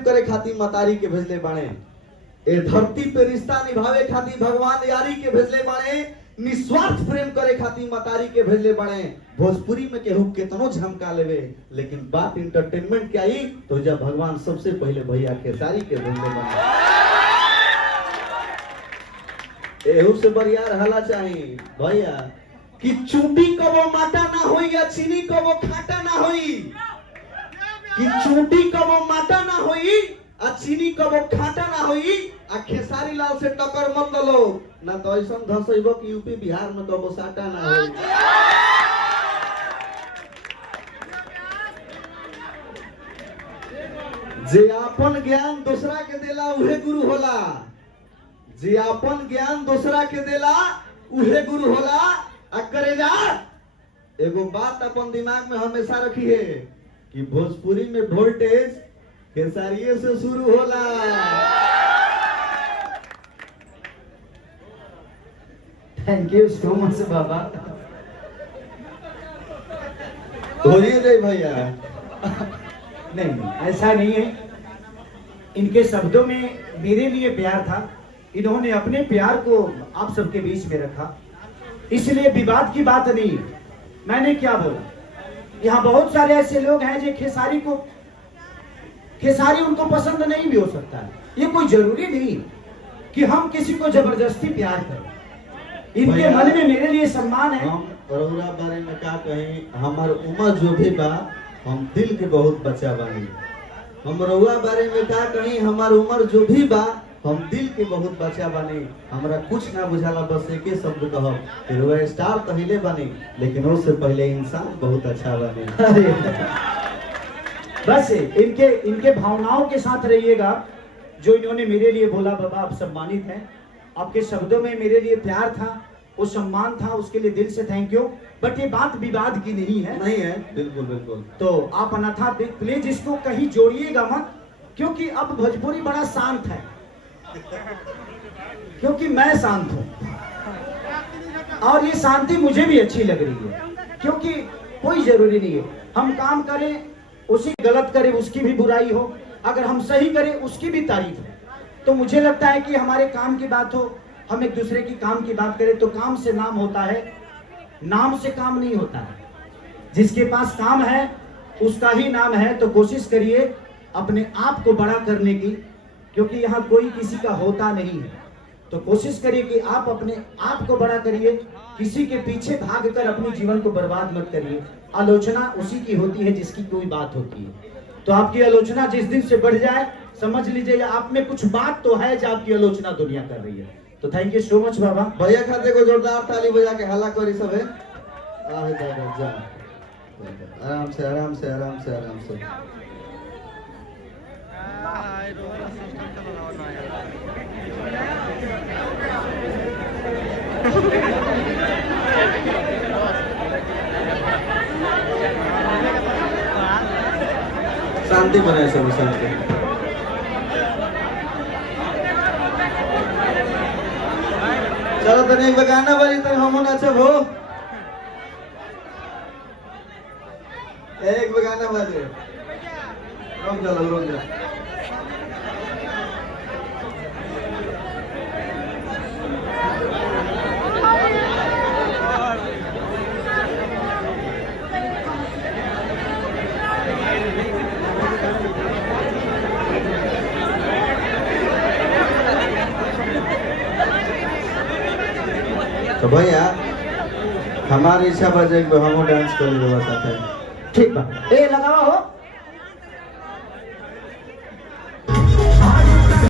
प्रेम करे खातिर मतारी के भेजले बाणे, ए धरती पे रिश्ता निभावे खातिर भगवान यारी के भेजले बाणे, निस्वार्थ प्रेम करे खातिर मतारी के भेजले बाणे। भोजपुरी में केहू केतनो झमका लेवे, लेकिन बात इंटरटेनमेंट के आई तो जब भगवान सबसे पहले भैया खेसारी के भेजले बाणे। एहू से बढ़िया रहला चाहिए भैया कि चूटी कबो माटा ना होई या चीनी कबो खाटा ना होई, कि चूटी कबो माटा ना होई आ चीनी कबो खाटा ना होई। आ खेसारी लाल से टक्कर मत लो ना तो ऐसा धसइबो कि यूपी बिहार में कबो साटा ना होई। जे अपन ज्ञान दूसरा के देला उहे गुरु होला, जे अपन ज्ञान दूसरा के देला उहे गुरु होला। आ करेजा एगो बात अपन दिमाग में हमेशा रखिए कि भोजपुरी में वोल्टेज खेसारिये से शुरू होला। थैंक यू सो मच बाबा। होइए जाए भैया। नहीं ऐसा नहीं है, इनके शब्दों में मेरे लिए प्यार था, इन्होंने अपने प्यार को आप सबके बीच में रखा, इसलिए विवाद की बात नहीं। मैंने क्या बोला, यहाँ बहुत सारे ऐसे लोग हैं जो खेसारी उनको पसंद नहीं भी हो सकता है। ये कोई जरूरी नहीं कि हम किसी को जबरदस्ती प्यार करें। इनके मन में मेरे लिए सम्मान है। हम रउरा बारे में क्या कहें, हमार उम्र जो भी बा हम दिल के बहुत बच्चा बानी। हम रउरा बारे में क्या कहें, हमार उम्र जो भी बा हम दिल के बहुत बच्चा बानी। हमरा कुछ ना बुझाला, बस एक शब्द कहब कि रउरा स्टार तो हिले बानी, लेकिन उससे पहले इंसान बहुत अच्छा बानी। बस इनके भावनाओं के साथ रहिएगा जो इन्होंने मेरे लिए बोला। बाबा आप सम्मानित हैं, आपके शब्दों में मेरे लिए प्यार था, वो सम्मान था, उसके लिए दिल से थैंक यू। बट ये बात विवाद की नहीं है। नहीं है, बिल्कुल बिल्कुल। तो आप अनाथा प्लीज इसको कहीं जोड़िएगा मत, क्योंकि अब भोजपुरी बड़ा शांत है, क्योंकि मैं शांत हूं और ये शांति मुझे भी अच्छी लग रही है, क्योंकि कोई जरूरी नहीं है हम काम करें उसी गलत करें उसकी भी बुराई हो, अगर हम सही करें उसकी भी तारीफ हो। तो मुझे लगता है कि हमारे काम की बात हो, हम एक दूसरे की काम की बात करें तो काम से नाम होता है, नाम से काम नहीं होता है। जिसके पास काम है उसका ही नाम है। तो कोशिश करिए अपने आप को बड़ा करने की, क्योंकि यहाँ कोई किसी का होता नहीं है। तो कोशिश करिए कि आप अपने आप को बड़ा करिए, किसी के पीछे भागकर अपने जीवन को बर्बाद मत करिए। आलोचना उसी की होती है जिसकी कोई बात होती है। तो आपकी आलोचना जिस दिन से बढ़ जाए, समझ लीजिए आप में कुछ बात तो है जो आपकी आलोचना दुनिया कर रही है। तो थैंक यू सो मच बाबा। भैया खाते को जोरदार ताली बजा के हल्ला करी सब है। आराम से आराम से आराम से आराम से। शांति बनाए सब, शांति। चलो तो नहीं बगाना वाली तो हम अच्छा हो एक बगाना वाले रुक जा रुक जा। तो भैया हमारी इच्छा बजे हम डांस कर साथ है। ठीक बा, ए लगावा हो।